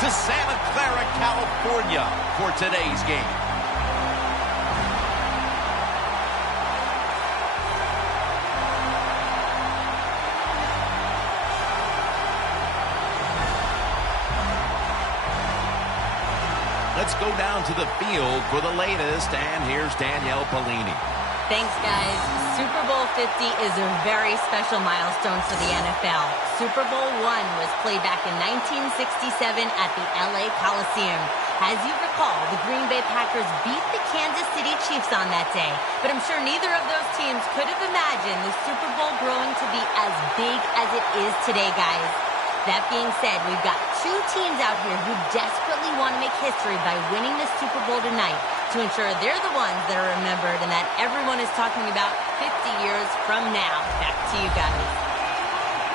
to Santa Clara, California for today's game. Let's go down to the field for the latest, and here's Danielle Bellini. Thanks, guys. Super Bowl 50 is a very special milestone for the NFL. Super Bowl I was played back in 1967 at the LA Coliseum. As you recall, the Green Bay Packers beat the Kansas City Chiefs on that day. But I'm sure neither of those teams could have imagined the Super Bowl growing to be as big as it is today, guys. That being said, we've got two teams out here who desperately want to make history by winning the Super Bowl tonight to ensure they're the ones that are remembered and that everyone is talking about 50 years from now. Back to you guys.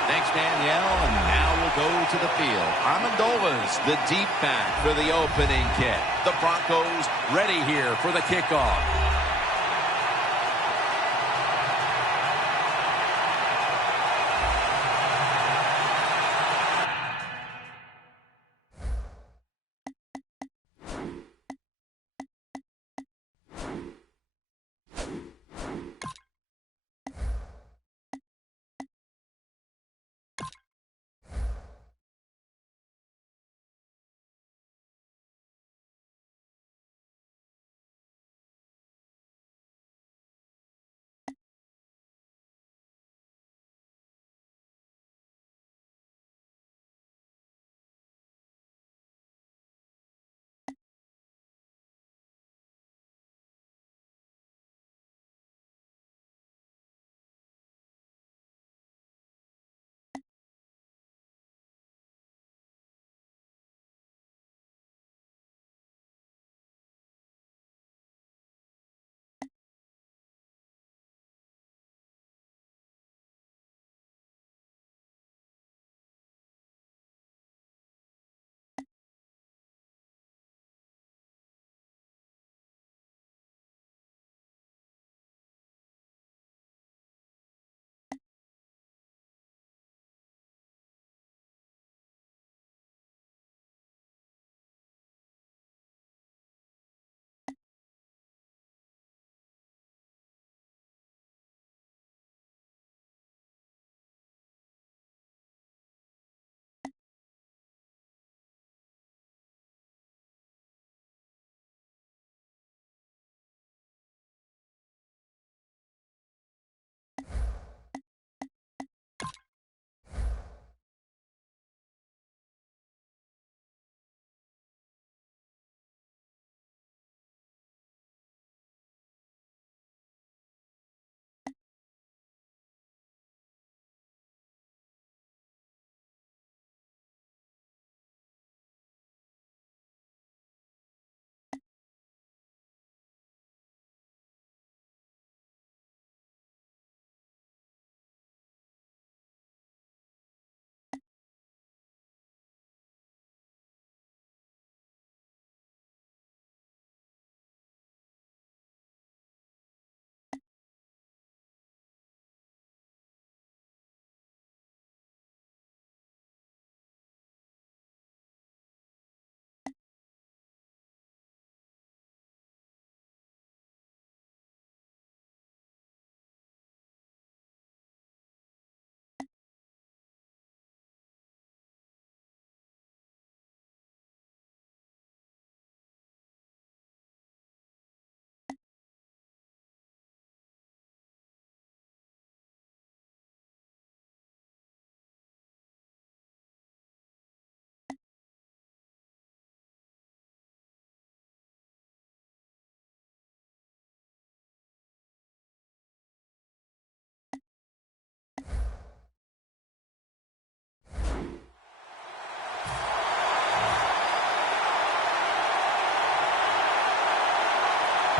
Thanks, Danielle, and now we'll go to the field. Amendola's the deep back for the opening kick. The Broncos ready here for the kickoff.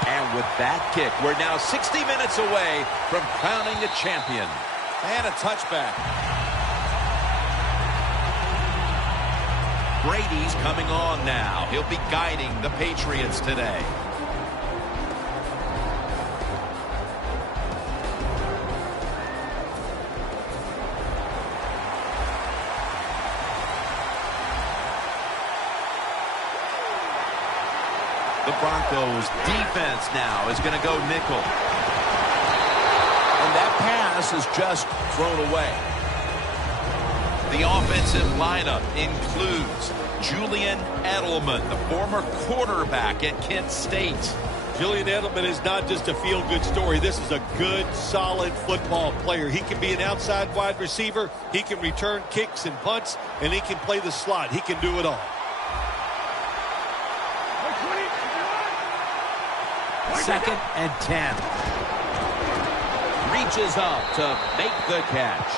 And with that kick, we're now 60 minutes away from crowning a champion. And a touchback. Brady's coming on now. He'll be guiding the Patriots today. The Broncos defense now is going to go nickel. And that pass is just thrown away. The offensive lineup includes Julian Edelman, the former quarterback at Kent State. Julian Edelman is not just a feel-good story. This is a good, solid football player. He can be an outside wide receiver. He can return kicks and punts, and he can play the slot. He can do it all. Second and 10. Reaches up to make the catch.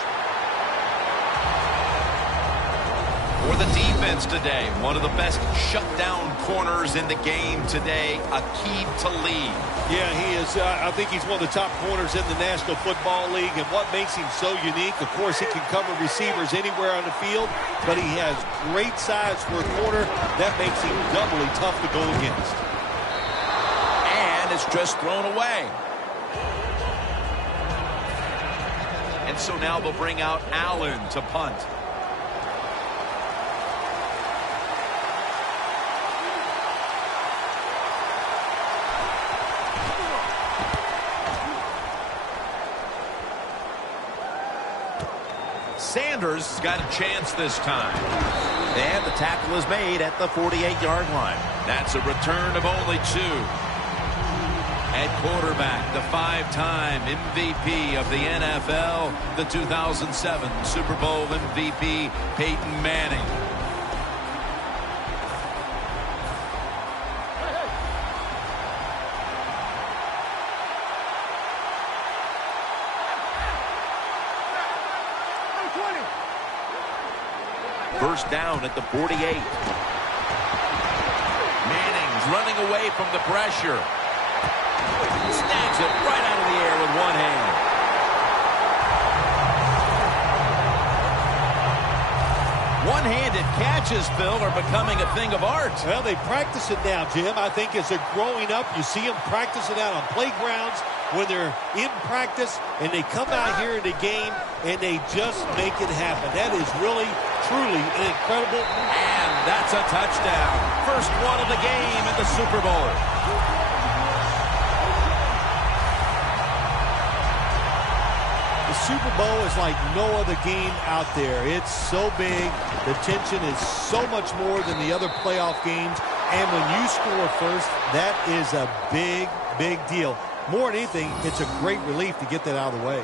For the defense today, one of the best shutdown corners in the game today, Aqib Talib. Yeah, he is. I think he's one of the top corners in the National Football League. And what makes him so unique, of course, he can cover receivers anywhere on the field, but he has great size for a corner. That makes him doubly tough to go against. And it's just thrown away. And so now they'll bring out Allen to punt. Sanders has got a chance this time. And the tackle is made at the 48-yard line. That's a return of only 2. At quarterback, the 5-time MVP of the NFL, the 2007 Super Bowl MVP, Peyton Manning. First down at the 48. Manning's running away from the pressure. Snags it right out of the air with one hand. One-handed catches, Phil, are becoming a thing of art. Well, they practice it now, Jim. I think as they're growing up, you see them practice it out on playgrounds when they're in practice, and they come out here in the game, and they just make it happen. That is really, truly an incredible. And that's a touchdown. First one of the game in the Super Bowl. The Super Bowl is like no other game out there. It's so big. The tension is so much more than the other playoff games. And when you score first, that is a big, big deal. More than anything, it's a great relief to get that out of the way.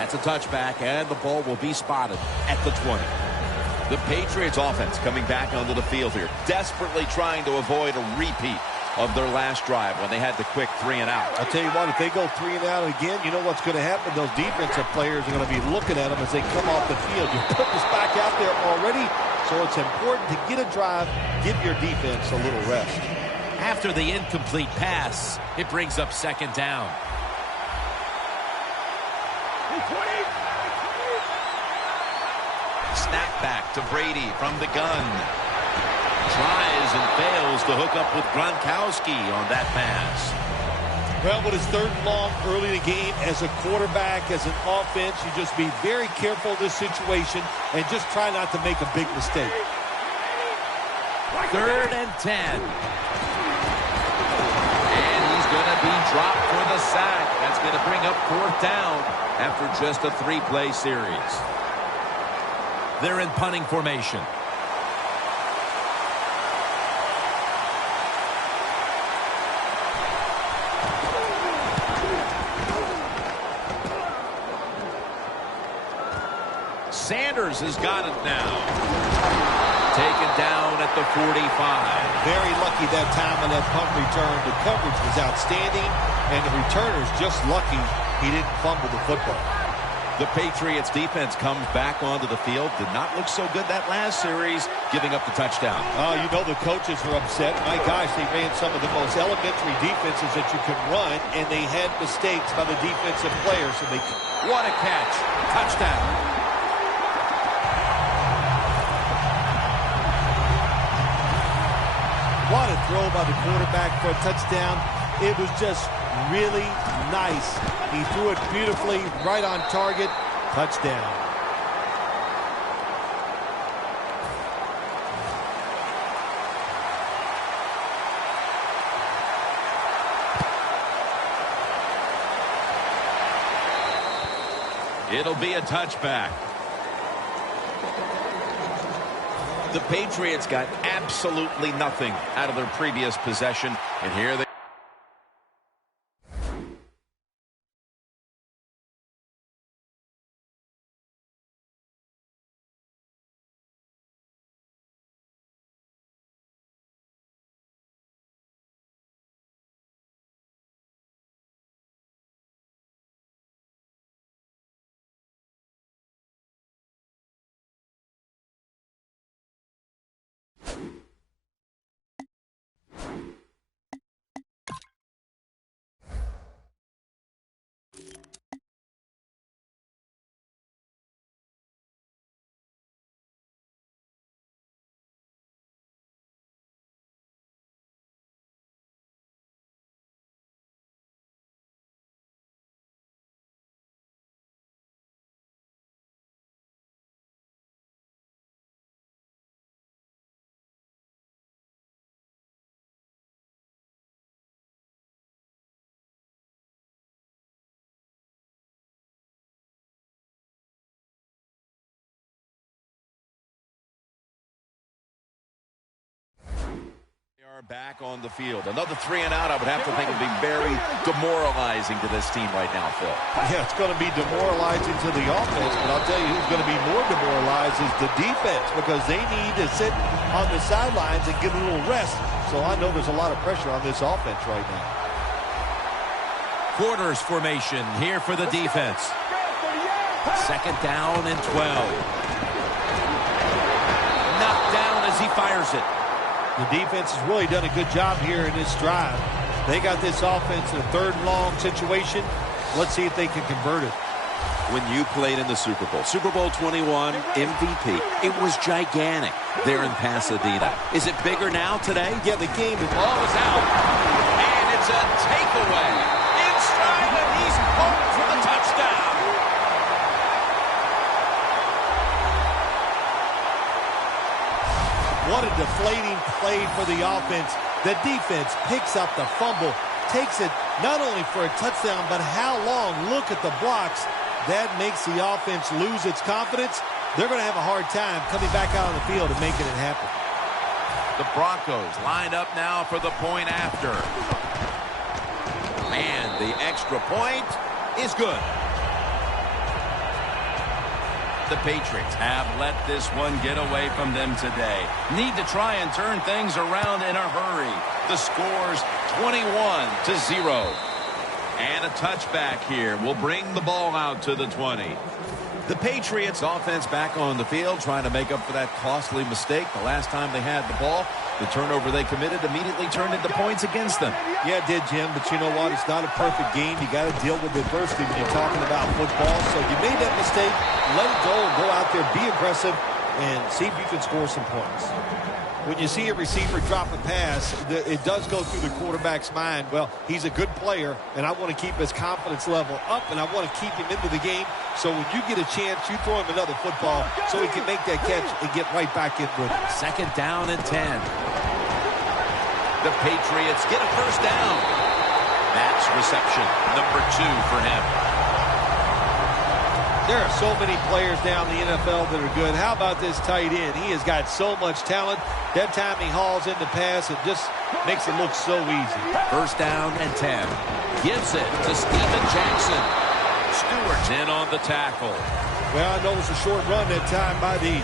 That's a touchback, and the ball will be spotted at the 20. The Patriots offense coming back onto the field here, desperately trying to avoid a repeat of their last drive when they had the quick 3 and out. I'll tell you what, if they go 3 and out again, you know what's going to happen? Those defensive players are going to be looking at them as they come off the field. You put this back out there already, so it's important to get a drive, give your defense a little rest. After the incomplete pass, it brings up second down. Snap back to Brady from the gun. Tries and fails to hook up with Gronkowski on that pass. Well, with his 3rd and long early in the game, as a quarterback, as an offense, you just be very careful of this situation and just try not to make a big mistake. 3rd and 10. And he's going to be dropped for the sack. That's going to bring up 4th down after just a 3-play series. They're in punting formation. Sanders has got it now. Taken down at the 45. Very lucky that time on that punt return. The coverage was outstanding, and the returner's just lucky he didn't fumble the football. The Patriots defense comes back onto the field. Did not look so good that last series, giving up the touchdown. You know the coaches are upset. My gosh, they ran some of the most elementary defenses that you can run, and they had mistakes by the defensive players. So they... What a catch. Touchdown. What a throw by the quarterback for a touchdown. It was just really nice. He threw it beautifully, right on target. Touchdown. It'll be a touchback. The Patriots got absolutely nothing out of their previous possession, and here they... back on the field. Another 3 and out, I would have to think, would be very demoralizing to this team right now, Phil. Yeah, it's going to be demoralizing to the offense, but I'll tell you who's going to be more demoralized is the defense, because they need to sit on the sidelines and get a little rest. So I know there's a lot of pressure on this offense right now. Quarters formation here for the defense. Second down and 12. Knocked down as he fires it. The defense has really done a good job here in this drive. They got this offense in a 3rd and long situation. Let's see if they can convert it. When you played in the Super Bowl 21 MVP, it was gigantic there in Pasadena. Is it bigger now today? Yeah, the game is... Ball is out, and it's a takeaway. In stride, and he's home for the touchdown. What a deflating play for the offense. The defense picks up the fumble, takes it not only for a touchdown, but how long? Look at the blocks. That makes the offense lose its confidence. They're going to have a hard time coming back out on the field and making it happen. The Broncos lined up now for the point after. And the extra point is good. The Patriots have let this one get away from them today. Need to try and turn things around in a hurry. The score's 21-0. And a touchback here will bring the ball out to the 20. The Patriots offense back on the field, trying to make up for that costly mistake the last time they had the ball. The turnover they committed immediately turned into points against them. Yeah, it did, Jim, but you know what? It's not a perfect game. You got to deal with adversity when you're talking about football. So you made that mistake. Let it go. Go out there, be aggressive, and see if you can score some points. When you see a receiver drop a pass, it does go through the quarterback's mind. Well, he's a good player, and I want to keep his confidence level up, and I want to keep him into the game. So when you get a chance, you throw him another football so he can make that catch and get right back in with it. Second down and 10. The Patriots get a first down. That's reception number 2 for him. There are so many players down in the NFL that are good. How about this tight end? He has got so much talent. That time he hauls in the pass, it just makes it look so easy. First down and 10. Gives it to Steven Jackson. Stewart's in on the tackle. Well, I know it was a short run that time by the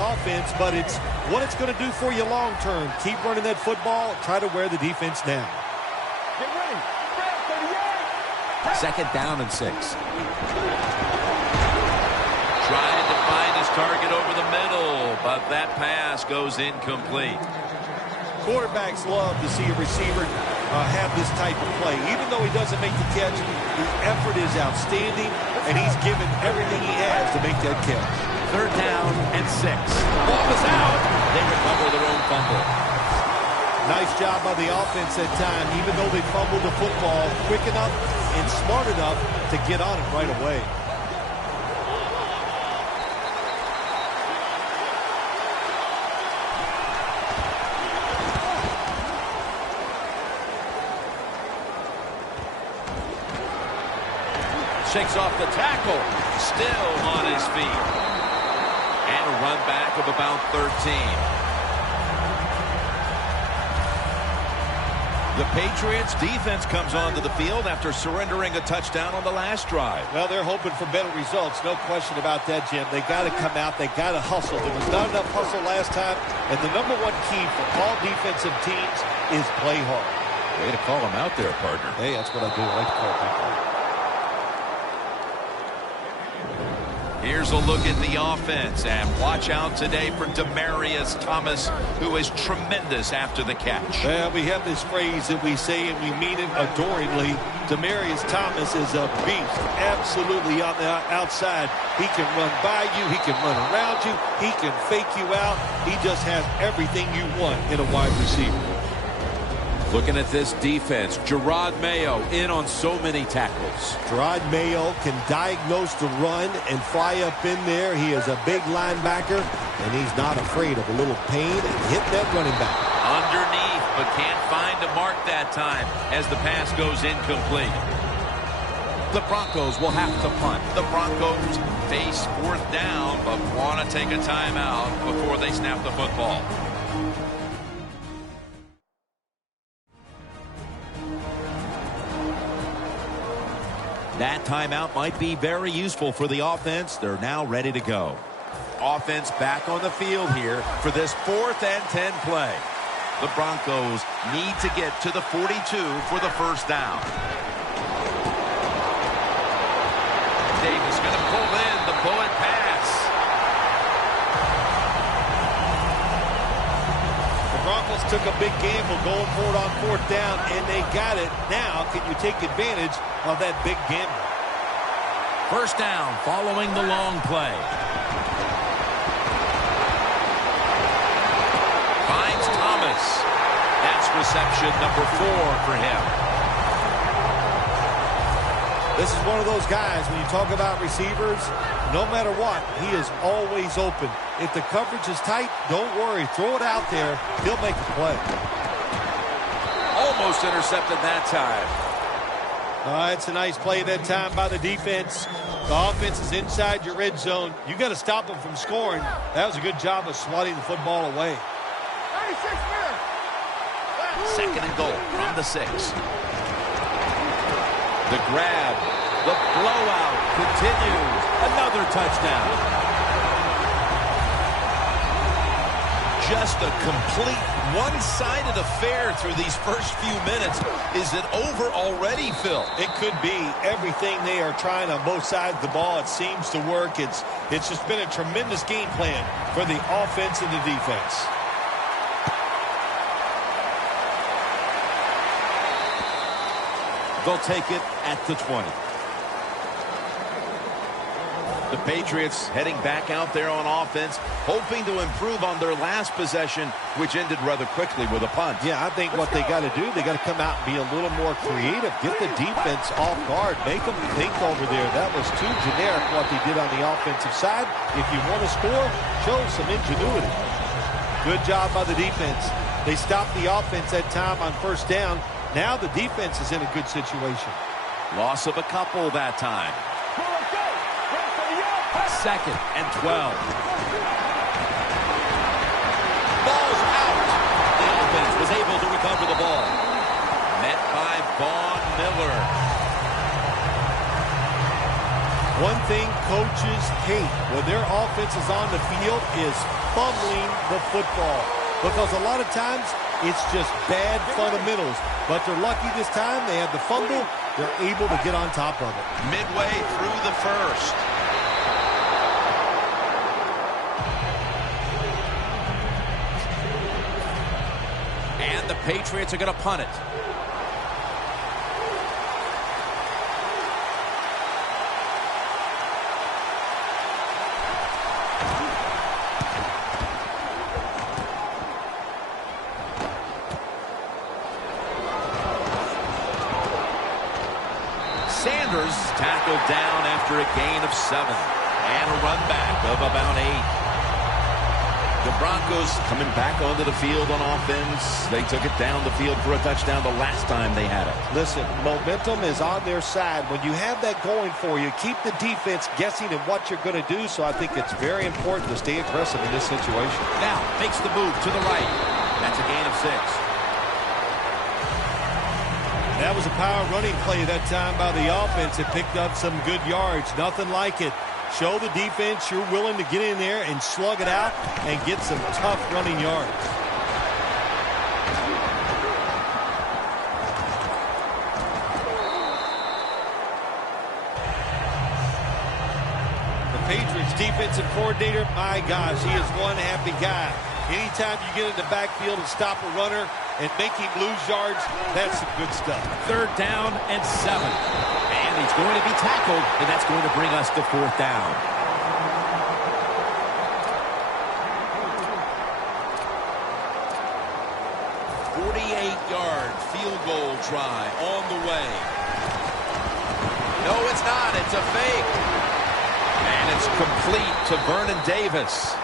offense, but it's what it's going to do for you long term. Keep running that football. Try to wear the defense down. Get ready. 38. Second down and 6. Trying to find his target over the middle, but that pass goes incomplete. Quarterbacks love to see a receiver have this type of play. Even though he doesn't make the catch, the effort is outstanding, and he's given everything he has to make that catch. Third down and 6. Ball is out. They recover their own fumble. Nice job by the offense that time, even though they fumbled the football quick enough and smart enough to get on it right away. Shakes off the tackle. Still on his feet. And a run back of about 13. The Patriots defense comes onto the field after surrendering a touchdown on the last drive. Well, they're hoping for better results. No question about that, Jim. They got to come out. They got to hustle. There was not enough hustle last time. And the number one key for all defensive teams is play hard. Way to call him out there, partner. Hey, that's what I do. I like to call people. Here's a look at the offense, and watch out today for Demaryius Thomas, who is tremendous after the catch. Well, we have this phrase that we say, and we mean it adoringly. Demaryius Thomas is a beast, absolutely on the outside. He can run by you. He can run around you. He can fake you out. He just has everything you want in a wide receiver. Looking at this defense, Gerard Mayo in on so many tackles. Gerard Mayo can diagnose the run and fly up in there. He is a big linebacker, and he's not afraid of a little pain and hitting that running back. Underneath, but can't find a mark that time as the pass goes incomplete. The Broncos will have to punt. The Broncos face fourth down, but want to take a timeout before they snap the football. That timeout might be very useful for the offense. They're now ready to go. Offense back on the field here for this 4th and 10 play. The Broncos need to get to the 42 for the first down. Davis going to pull in the bullet pass. The Broncos took a big gamble going for it on 4th down, and they got it. Now, can you take advantage of that big gamble? First down following the long play. Finds Thomas. That's reception number 4 for him. This is one of those guys, when you talk about receivers, no matter what, he is always open. If the coverage is tight, don't worry. Throw it out there. He'll make a play. Almost intercepted that time. It's a nice play that time by the defense. The offense is inside your red zone. You got to stop them from scoring. That was a good job of swatting the football away. 36 minutes. Second and goal from the 6. The grab, the blowout continues. Another touchdown. Just a complete one-sided affair through these first few minutes. Is it over already, Phil? It could be. Everything they are trying on both sides of the ball, it seems to work. It's just been a tremendous game plan for the offense and the defense. They'll take it at the 20. The Patriots heading back out there on offense, hoping to improve on their last possession, which ended rather quickly with a punt. Yeah, I think what they got to do, they got to come out and be a little more creative. Get the defense off guard. Make them think over there. That was too generic what they did on the offensive side. If you want to score, show some ingenuity. Good job by the defense. They stopped the offense that time on first down. Now the defense is in a good situation. Loss of a couple that time. Second and 12. Ball's out. The offense was able to recover the ball. Met by Von Miller. One thing coaches hate when their offense is on the field is fumbling the football. Because a lot of times, it's just bad fundamentals. But they're lucky this time. They had the fumble. They're able to get on top of it. Midway through the first. And the Patriots are going to punt it. Sanders tackled down after a gain of 7. And a run back of about 8. The Broncos coming back onto the field on offense. They took it down the field for a touchdown the last time they had it. Listen, momentum is on their side. When you have that going for you, keep the defense guessing at what you're going to do. So I think it's very important to stay aggressive in this situation. Now makes the move to the right. That's a gain of 6. That was a power running play that time by the offense. It picked up some good yards. Nothing like it. Show the defense you're willing to get in there and slug it out and get some tough running yards. The Patriots defensive coordinator, my gosh, he is one happy guy. Anytime you get in the backfield and stop a runner and make him lose yards, that's some good stuff. 3rd down and 7. And he's going to be tackled, and that's going to bring us to 4th down. Yard field goal try on the way. No, it's not. It's a fake. And it's complete to Vernon Davis.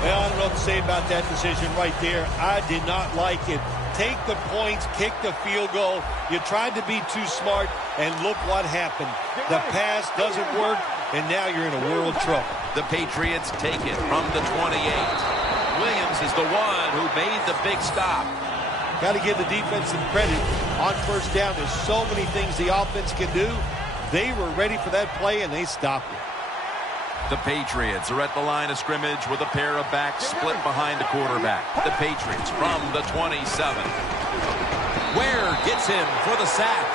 Well, I don't know what to say about that decision right there. I did not like it. Take the points, kick the field goal. You tried to be too smart, and look what happened. The pass doesn't work, and now you're in a world of trouble. The Patriots take it from the 28. Williams is the one who made the big stop. Got to give the defense some credit on 1st down. There's so many things the offense can do. They were ready for that play, and they stopped it. The Patriots are at the line of scrimmage with a pair of backs split behind the quarterback. The Patriots from the 27. Ware gets him for the sack.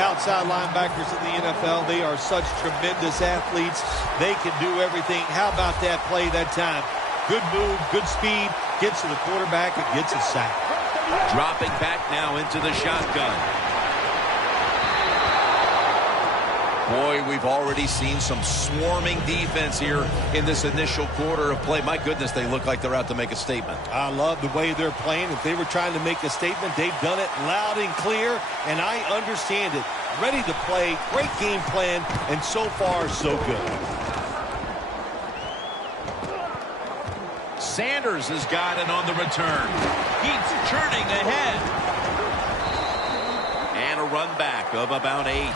Outside linebackers in the NFL, they are such tremendous athletes. They can do everything. How about that play that time? Good move, good speed, gets to the quarterback and gets a sack. Dropping back now into the shotgun. Boy, we've already seen some swarming defense here in this initial quarter of play. My goodness, they look like they're out to make a statement. I love the way they're playing. If they were trying to make a statement, they've done it loud and clear, and I understand it. Ready to play, great game plan, and so far, so good. Sanders has got it on the return. Keeps churning ahead. And a run back of about 8.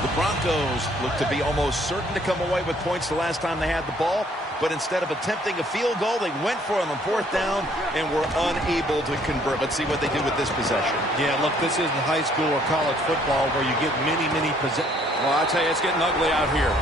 The Broncos look to be almost certain to come away with points the last time they had the ball, but instead of attempting a field goal, they went for it on 4th down and were unable to convert. Let's see what they do with this possession. Yeah, look, this isn't high school or college football where you get many possessions. Well, I tell you, it's getting ugly out here.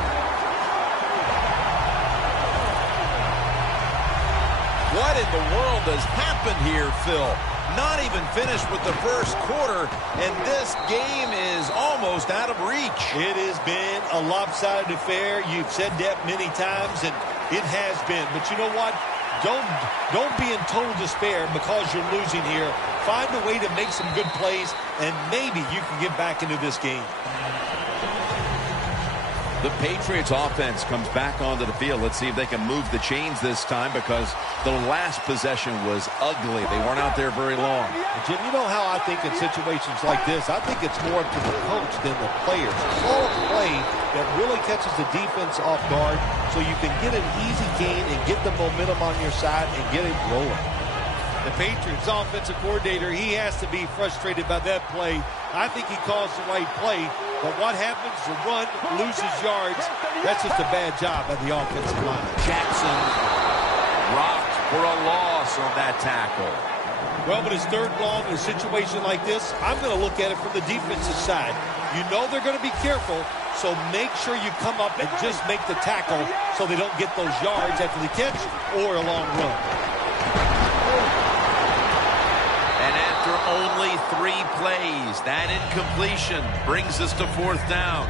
What in the world has happened here, Phil? Not even finished with the first quarter, and this game is almost out of reach. It has been a lopsided affair. You've said that many times, and it has been. But you know what? Don't be in total despair because you're losing here. Find a way to make some good plays, and maybe you can get back into this game. The Patriots offense comes back onto the field. Let's see if they can move the chains this time because the last possession was ugly. They weren't out there very long. Jim, you know how I think in situations like this, I think it's more up to the coach than the players. Call a play that really catches the defense off guard so you can get an easy gain and get the momentum on your side and get it rolling. The Patriots offensive coordinator, he has to be frustrated by that play. I think he calls the right play, but what happens? The run loses yards. That's just a bad job by the offensive line. Jackson rocked for a loss on that tackle. Well, when it's third and long in a situation like this, I'm going to look at it from the defensive side. You know they're going to be careful, so make sure you come up and just make the tackle so they don't get those yards after the catch or a long run. And after only 3 plays, that incompletion brings us to 4th down.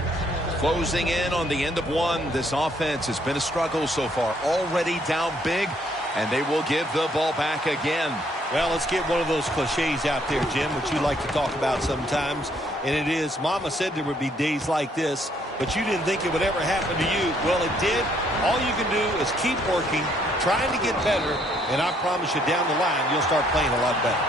Closing in on the end of 1. This offense has been a struggle so far. Already down big, and they will give the ball back again. Well, let's get one of those cliches out there, Jim, which you like to talk about sometimes. And it is, Mama said there would be days like this, but you didn't think it would ever happen to you. Well, it did. All you can do is keep working, trying to get better, and I promise you down the line, you'll start playing a lot better.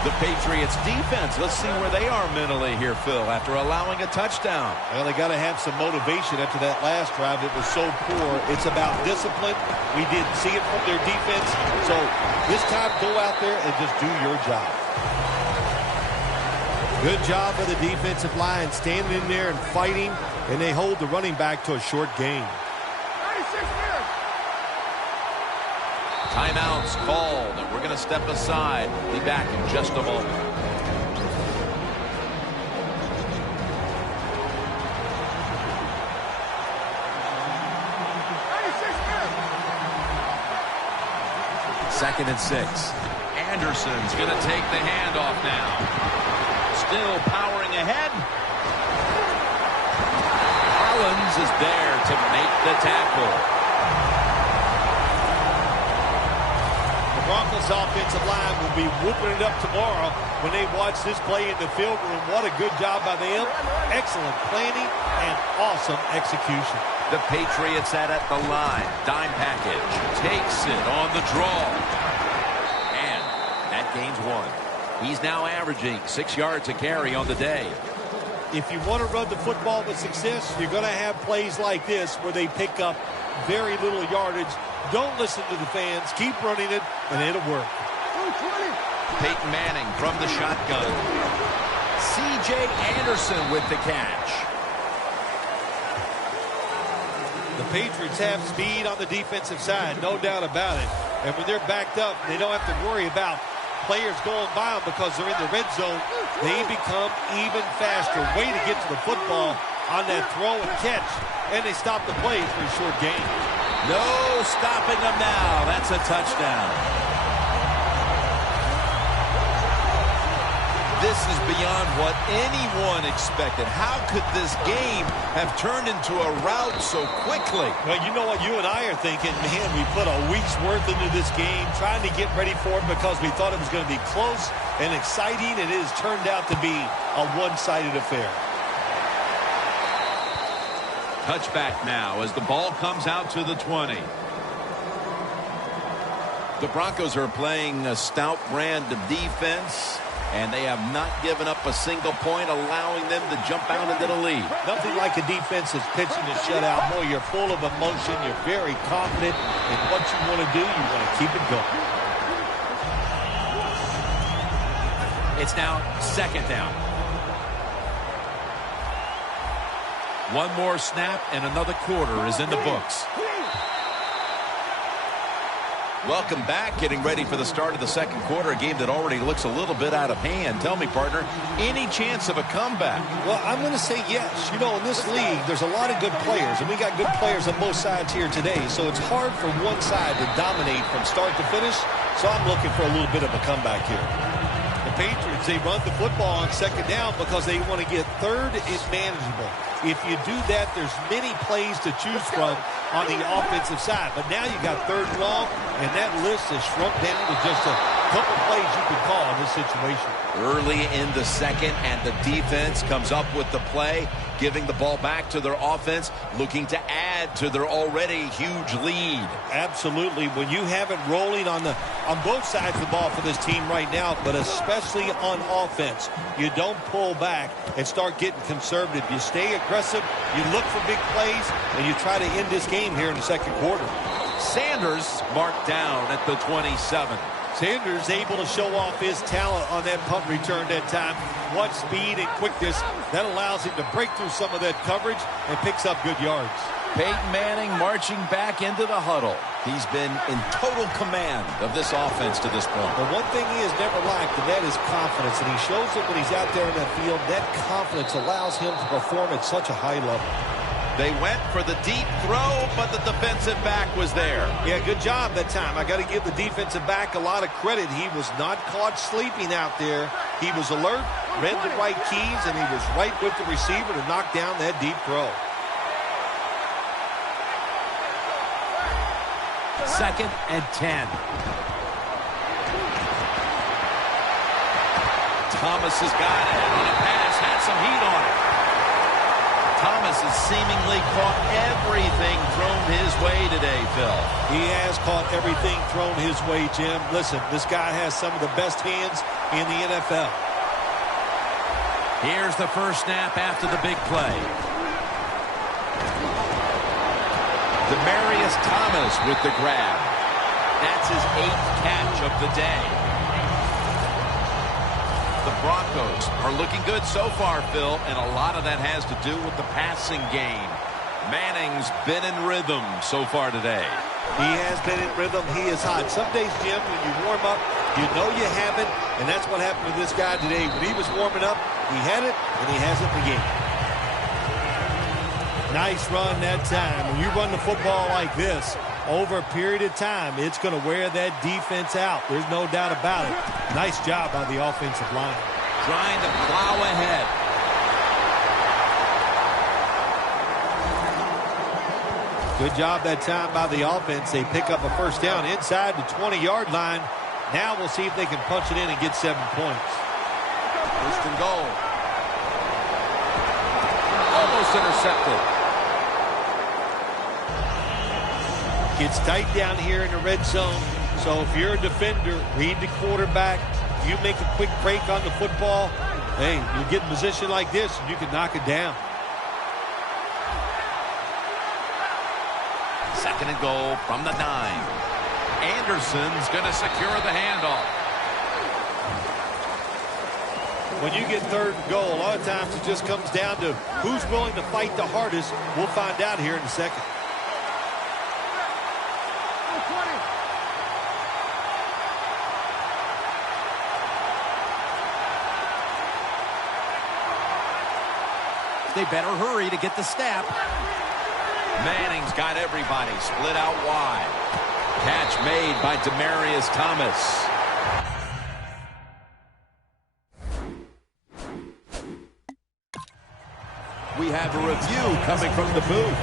The Patriots defense, let's see where they are mentally here, Phil, after allowing a touchdown. Well, they got to have some motivation after that last drive. It was so poor. It's about discipline. We didn't see it from their defense. So this time, go out there and just do your job. Good job of the defensive line standing in there and fighting, and they hold the running back to a short gain. 96 minutes. Timeouts called, and we're going to step aside. Be back in just a moment. Second and 6. Anderson's going to take the handoff now. Still powering ahead. Collins is there to make the tackle. Broncos offensive line will be whooping it up tomorrow when they watch this play in the field room. What a good job by them. Excellent planning and awesome execution. The Patriots at the line. Dime package. Takes it on the draw. And that gains 1. He's now averaging 6 yards a carry on the day. If you want to run the football with success, you're going to have plays like this where they pick up very little yardage. Don't listen to the fans. Keep running it, and it'll work. 220. Peyton Manning from the shotgun. C.J. Anderson with the catch. The Patriots have speed on the defensive side, no doubt about it. And when they're backed up, they don't have to worry about players going by them because they're in the red zone. They become even faster. Way to get to the football on that throw and catch. And they stop the play for a short gain. No stopping them now. That's a touchdown. This is beyond what anyone expected. How could this game have turned into a rout so quickly? Well, you know what you and I are thinking, man, we put a week's worth into this game trying to get ready for it because we thought it was going to be close and exciting, and it has turned out to be a one-sided affair. Touchback now as the ball comes out to the 20. The Broncos are playing a stout brand of defense, and they have not given up a single point, allowing them to jump out into the lead. Nothing like a defense that's pitching a shutout. Boy, you're full of emotion. You're very confident in what you want to do. You want to keep it going. It's now 2nd down. One more snap and another quarter is in the books. Welcome back. Getting ready for the start of the second quarter. A game that already looks a little bit out of hand. Tell me, partner, any chance of a comeback? Well, I'm going to say yes. You know, in this league, there's a lot of good players, and we got good players on both sides here today. So it's hard for one side to dominate from start to finish. So I'm looking for a little bit of a comeback here. The Patriots, they run the football on 2nd down because they want to get third is manageable. If you do that, there's many plays to choose from on the offensive side. But now you got 3rd and long, and that list is shrunk down to just a couple plays you can call in this situation. Early in the second, and the defense comes up with the play, giving the ball back to their offense, looking to add to their already huge lead. Absolutely. When you have it rolling on both sides of the ball for this team right now, but especially on offense, you don't pull back and start getting conservative. You stay aggressive, you look for big plays, and you try to end this game here in the second quarter. Sanders marked down at the 27. Sanders able to show off his talent on that punt return that time. What speed and quickness that allows him to break through some of that coverage and picks up good yards. Peyton Manning marching back into the huddle. He's been in total command of this offense to this point. The one thing he has never lacked, and that is confidence. And he shows it when he's out there in that field. That confidence allows him to perform at such a high level. They went for the deep throw, but the defensive back was there. Yeah, good job that time. I got to give the defensive back a lot of credit. He was not caught sleeping out there. He was alert, read the right keys, and he was right with the receiver to knock down that deep throw. 2nd and 10. Thomas has got it on a pass, had some heat on it. Thomas has seemingly caught everything thrown his way today, Phil. He has caught everything thrown his way, Jim. Listen, this guy has some of the best hands in the NFL. Here's the first snap after the big play. Demaryius Thomas with the grab. That's his 8th catch of the day. The Broncos are looking good so far, Phil, and a lot of that has to do with the passing game. Manning's been in rhythm so far today. He has been in rhythm. He is hot. Some days, Jim, when you warm up, you know you have it, and that's what happened to this guy today. When he was warming up, he had it, and he has it in the game. Nice run that time. When you run the football like this, over a period of time, it's going to wear that defense out. There's no doubt about it. Nice job by the offensive line. Trying to plow ahead. Good job that time by the offense. They pick up a first down inside the 20-yard line. Now we'll see if they can punch it in and get 7 points. First and goal. Almost intercepted. It's tight down here in the red zone. So if you're a defender, read the quarterback. You make a quick break on the football. Hey, you get in position like this, and you can knock it down. 2nd and goal from the 9. Anderson's going to secure the handoff. When you get 3rd and goal, a lot of times it just comes down to who's willing to fight the hardest. We'll find out here in a second. They better hurry to get the snap. Manning's got everybody split out wide. Catch made by Demaryius Thomas. We have a review coming from the booth.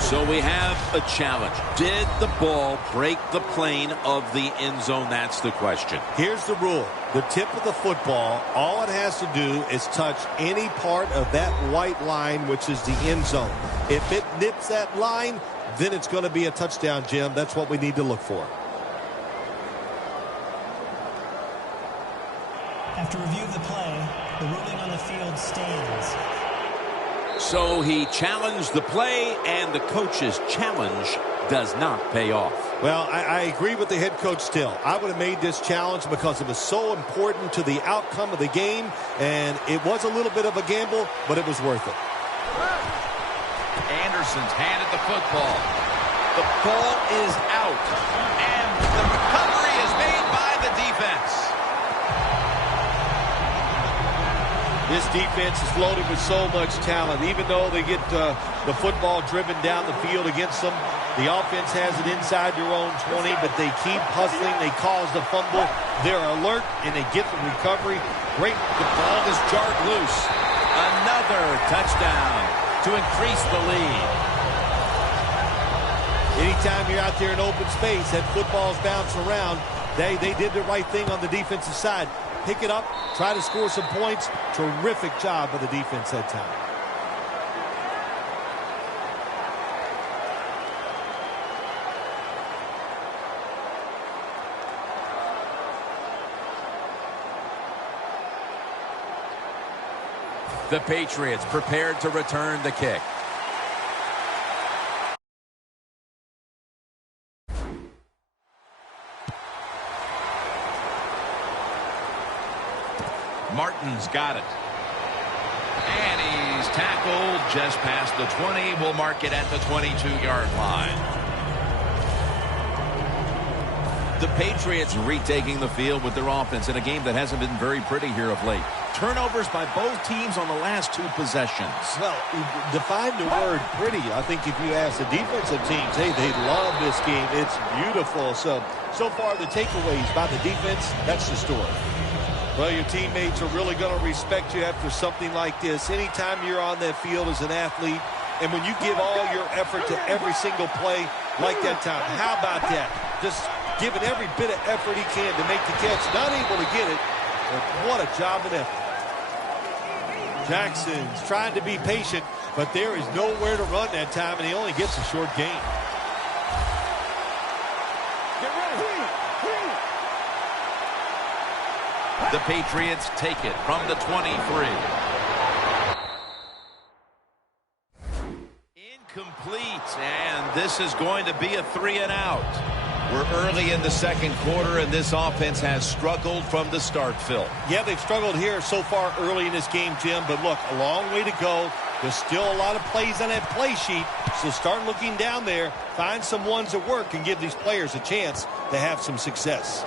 So we have a challenge. Did the ball break the plane of the end zone? That's the question. Here's the rule. The tip of the football, all it has to do is touch any part of that white line, which is the end zone. If it nips that line, then it's going to be a touchdown, Jim. That's what we need to look for. After review of the play, the ruling on the field stands. So he challenged the play, and the coach's challenge does not pay off. Well, I agree with the head coach still. I would have made this challenge because it was so important to the outcome of the game, and it was a little bit of a gamble, but it was worth it. Anderson's handed the football. The ball is out, and the recovery is made by the defense. This defense is loaded with so much talent. Even though they get the football driven down the field against them, the offense has it inside their own 20, but they keep hustling. They cause the fumble. They're alert, and they get the recovery. Great. The ball is jarred loose. Another touchdown to increase the lead. Anytime you're out there in open space, that football's bouncing around. They did the right thing on the defensive side. Pick it up, try to score some points. Terrific job by the defense that time. The Patriots prepared to return the kick. Martin's got it. And he's tackled just past the 20. We'll mark it at the 22-yard line. The Patriots retaking the field with their offense in a game that hasn't been very pretty here of late. Turnovers by both teams on the last two possessions. Well, define the word pretty. I think if you ask the defensive teams, hey, they love this game. It's beautiful. So far the takeaways by the defense, that's the story. Well, your teammates are really going to respect you after something like this. Anytime you're on that field as an athlete, and when you give all your effort to every single play like that time, how about that? Just giving every bit of effort he can to make the catch. Not able to get it, but what a job of effort. Jackson's trying to be patient, but there is nowhere to run that time, and he only gets a short gain. Get ready. The Patriots take it from the 23. Incomplete, and this is going to be a 3-and-out. We're early in the second quarter, and this offense has struggled from the start, Phil. Yeah, they've struggled here so far early in this game, Jim, but look, a long way to go. There's still a lot of plays on that play sheet, so start looking down there, find some ones that work, and give these players a chance to have some success.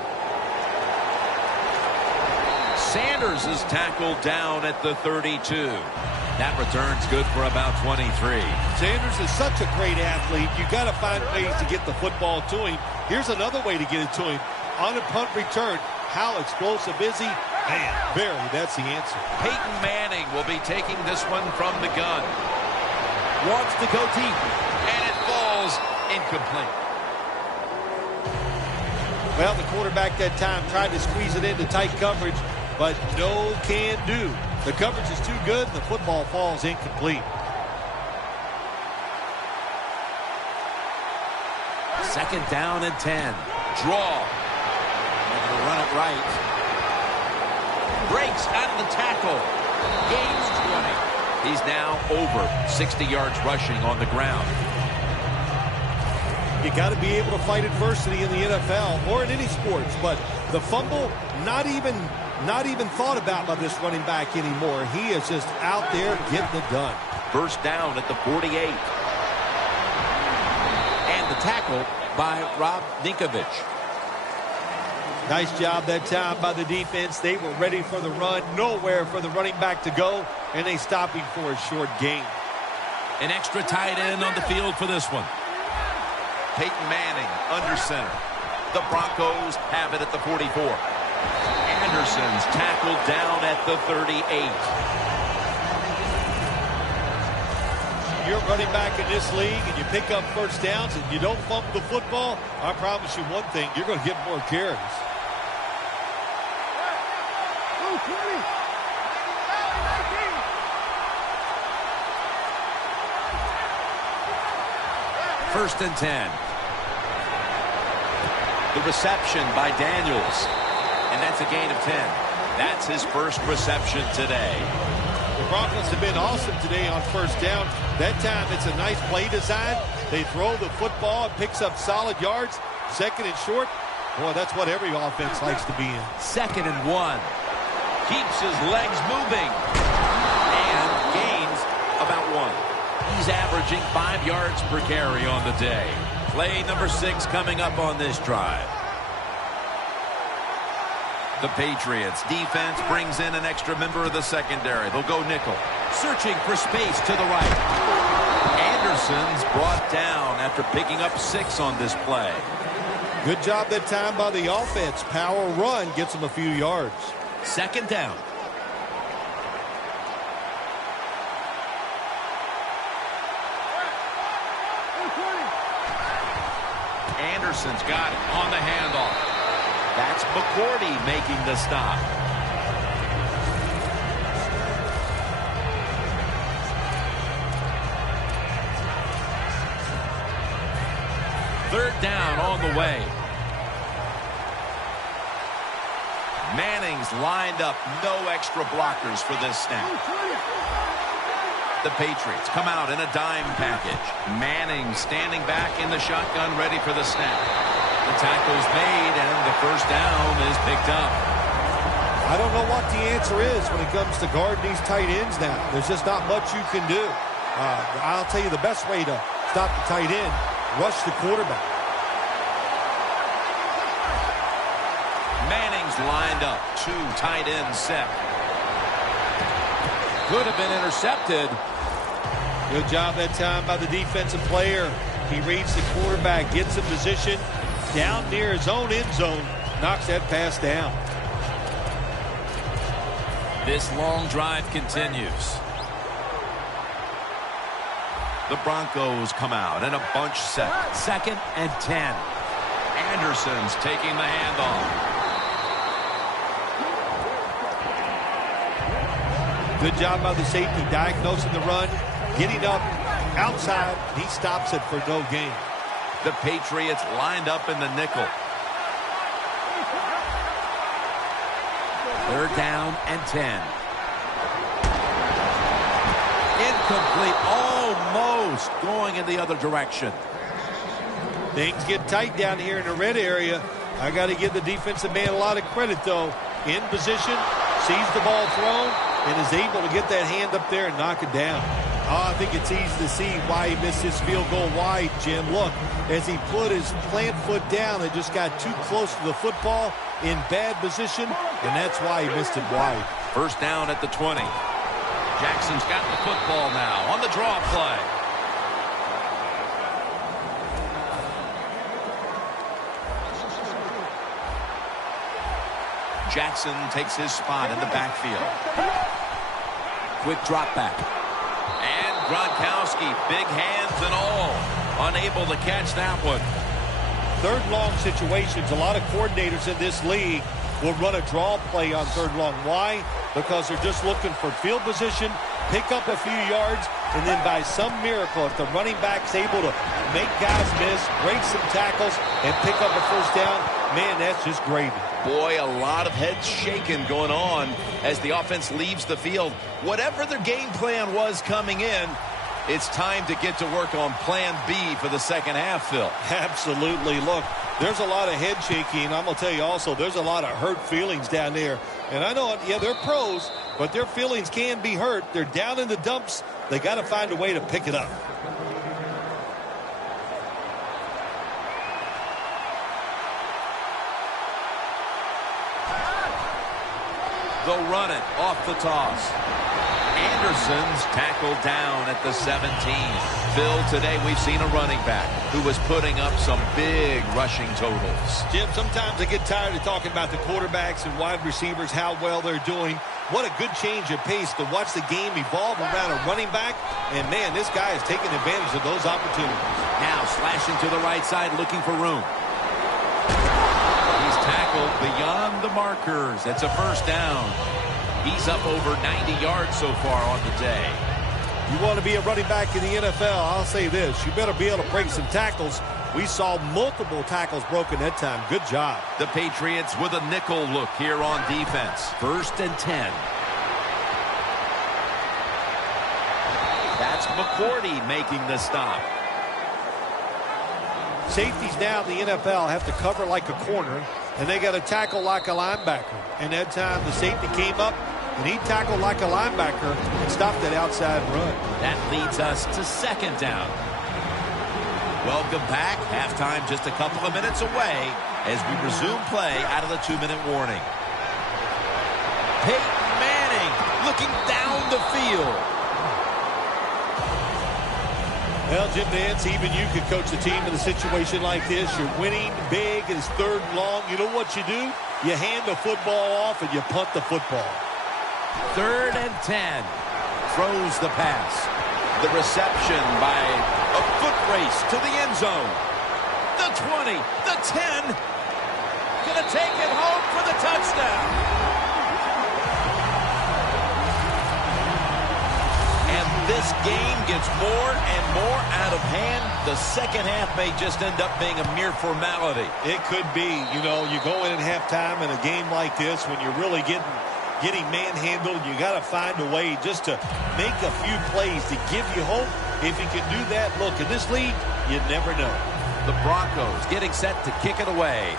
Sanders is tackled down at the 32. That return's good for about 23. Sanders is such a great athlete. You got to find ways to get the football to him. Here's another way to get it to him. On a punt return, how explosive is he? Man, Barry, that's the answer. Peyton Manning will be taking this one from the gun. Wants to go deep, and it falls incomplete. Well, the quarterback that time tried to squeeze it into tight coverage, but no can do. The coverage is too good, and the football falls incomplete. Second down and 10. Draw. And to run it right. Breaks out of the tackle. Gains 20. He's now over 60 yards rushing on the ground. You got to be able to fight adversity in the NFL or in any sports, but the fumble, not even thought about by this running back anymore. He is just out there getting it done. First down at the 48. And the tackle by Rob Ninkovich. Nice job that time by the defense. They were ready for the run, nowhere for the running back to go, and they stopped him for a short gain. An extra tight end on the field for this one. Peyton Manning under center. The Broncos have it at the 44. Anderson's tackled down at the 38. You're running back in this league and you pick up first downs and you don't fumble the football, I promise you one thing, you're going to get more carries. First and 10. The reception by Daniels. And that's a gain of 10. That's his first reception today. The Broncos have been awesome today on first down. That time it's a nice play design. They throw the football, it picks up solid yards. Second and short. Boy, that's what every offense likes to be in. Second and 1. Keeps his legs moving. And gains about 1. He's averaging 5 yards per carry on the day. Play number 6 coming up on this drive. The Patriots defense brings in an extra member of the secondary. They'll go nickel. Searching for space to the right. Anderson's brought down after picking up 6 on this play. Good job that time by the offense. Power run gets them a few yards. Second down. Anderson's got it on the handoff. That's McCourty making the stop. Third down on the way. Manning's lined up. No extra blockers for this snap. The Patriots come out in a dime package. Manning standing back in the shotgun, ready for the snap. The tackle's made, and the first down is picked up. I I don't know what the answer is when it comes to guarding these tight ends now. There's just not much you can do. I'll tell you the best way to stop the tight end, rush the quarterback. Manning's lined up. 2 tight ends set. Could have been intercepted. Good job that time by the defensive player. He reads the quarterback, gets in position down near his own end zone, knocks that pass down. This long drive continues. The Broncos come out and a bunch set. 2nd and 10. Anderson's taking the handoff. Good job by the safety diagnosing the run, getting up outside. He stops it for no gain. The Patriots lined up in the nickel. 3rd down and 10. Incomplete. Almost going in the other direction. Things get tight down here in the red area. I got to give the defensive man a lot of credit, though. In position, sees the ball thrown, and is able to get that hand up there and knock it down. Oh, I think it's easy to see why he missed his field goal wide, Jim. Look, as he put his plant foot down, it just got too close to the football in bad position, and that's why he missed it wide. 1st down at the 20. Jackson's got the football now on the draw play. Jackson takes his spot in the backfield. Quick drop back. And Gronkowski, big hands and all, unable to catch that one. 3rd long situations, a lot of coordinators in this league will run a draw play on 3rd long. Why? Because they're just looking for field position, pick up a few yards, and then by some miracle, if the running back's able to make guys miss, break some tackles, and pick up a 1st down, man, that's just gravy. Boy, a lot of heads shaking going on as the offense leaves the field. Whatever their game plan was coming in, it's time to get to work on plan B for the 2nd half, Phil. Absolutely. Look, there's a lot of head shaking. I'm going to tell you also, there's a lot of hurt feelings down there. And I know, yeah, they're pros, but their feelings can be hurt. They're down in the dumps. They got to find a way to pick it up. They'll run it off the toss. Anderson's tackled down at the 17. Phil, today we've seen a running back who was putting up some big rushing totals. Jim, sometimes I get tired of talking about the quarterbacks and wide receivers, how well they're doing. What a good change of pace to watch the game evolve around a running back. And, man, this guy is taking advantage of those opportunities. Now slashing to the right side, looking for room. He's tackled beyond the markers. It's a 1st down. He's up over 90 yards so far on the day. You want to be a running back in the NFL, I'll say this. You better be able to break some tackles. We saw multiple tackles broken that time. Good job. The Patriots with a nickel look here on defense. 1st and 10. That's McCourty making the stop. Safeties now in the NFL have to cover like a corner, and they got to tackle like a linebacker. And that time the safety came up, and he tackled like a linebacker and stopped that outside run. That leads us to 2nd down. Welcome back. Halftime just a couple of minutes away as we resume play out of the 2-minute warning. Peyton Manning looking down the field. Well, Jim Nance, even you could coach the team in a situation like this. You're winning big, and it's 3rd and long. You know what you do? You hand the football off, and you punt the football. 3rd and 10. Throws the pass. The reception by a foot race to the end zone. The 20, the 10. Gonna take it home for the touchdown. And this game gets more and more out of hand. The 2nd half may just end up being a mere formality. It could be. You know, you go in at halftime in a game like this when you're really getting manhandled. You got to find a way just to make a few plays to give you hope. If you can do that, look, in this league, you never know. The Broncos getting set to kick it away.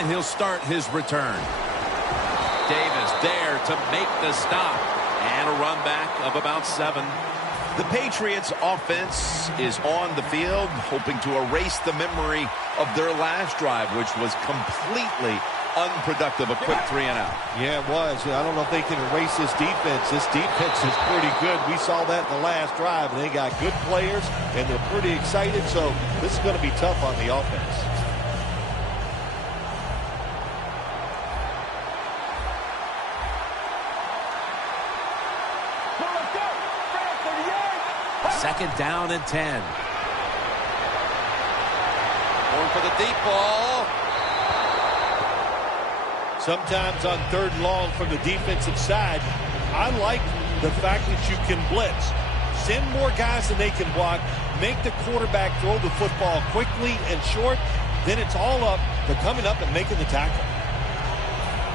And he'll start his return. Davis there to make the stop. And a run back of about 7. The Patriots offense is on the field, hoping to erase the memory of their last drive, which was completely unproductive, a quick 3-and-out. Yeah, it was. I don't know if they can erase this defense. This defense is pretty good. We saw that in the last drive, and they got good players, and they're pretty excited, so this is going to be tough on the offense. Second down and 10. Going for the deep ball. Sometimes on 3rd and long from the defensive side, I like the fact that you can blitz. Send more guys than they can block. Make the quarterback throw the football quickly and short. Then it's all up to coming up and making the tackle.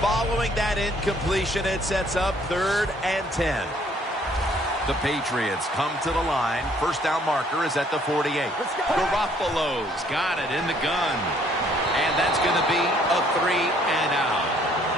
Following that incompletion, it sets up 3rd and 10. The Patriots come to the line. First down marker is at the 48. Garoppolo's got it in the gun. And that's going to be a 3-and-out.